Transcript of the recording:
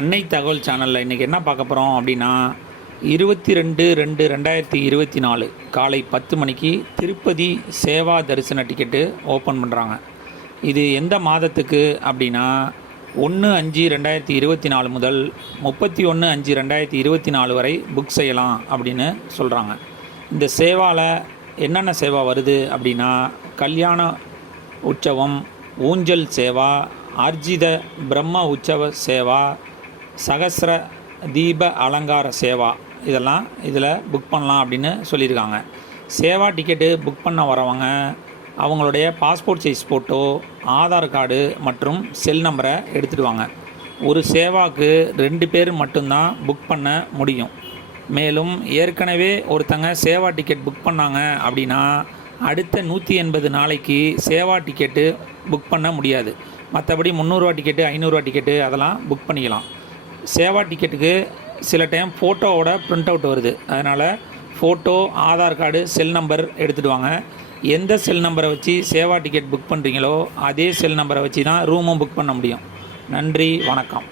அன்னை தகவல் சேனலில் இன்றைக்கி என்ன பார்க்க போகிறோம் அப்படின்னா 22/2/2024 காலை 10 மணிக்கு திருப்பதி சேவா தரிசன டிக்கெட்டு ஓப்பன் பண்ணுறாங்க. இது எந்த மாதத்துக்கு அப்படின்னா 1/5/2024 முதல் 31/5/2024 வரை புக் செய்யலாம் அப்படின்னு சொல்கிறாங்க. இந்த சேவாவில் என்னென்ன சேவா வருது அப்படின்னா கல்யாண உற்சவம், ஊஞ்சல் சேவா, ஆர்ஜித பிரம்ம உற்சவ சேவா, சகஸ்ர தீப அலங்கார சேவா, இதெல்லாம் இதில் புக் பண்ணலாம் அப்படின்னு சொல்லியிருக்காங்க. சேவா டிக்கெட்டு புக் பண்ண வரவங்க அவங்களுடைய passport size photo, Aadhaar card மற்றும் செல் நம்பரை எடுத்துகிட்டு வாங்க. ஒரு சேவாவுக்கு 2 பேர் மட்டும்தான் புக் பண்ண முடியும். மேலும் ஏற்கனவே ஒருத்தங்க சேவா டிக்கெட் புக் பண்ணாங்க அப்படின்னா அடுத்த 180 நாளைக்கு சேவா டிக்கெட்டு புக் பண்ண முடியாது. மற்றபடி 300 ரூபா டிக்கெட்டு, 500 ரூபா டிக்கெட்டு அதெல்லாம் புக் பண்ணிக்கலாம். சேவா டிக்கெட்டுக்கு சில டைம் ஃபோட்டோவோட பிரிண்ட் அவுட் வருது. அதனால் photo, Aadhaar card, cell number எடுத்துகிட்டு வாங்க. எந்த செல் நம்பரை வச்சு சேவா டிக்கெட் புக் பண்ணுறீங்களோ அதே செல் நம்பரை வச்சு தான் ரூமும் புக் பண்ண முடியும். நன்றி, வணக்கம்.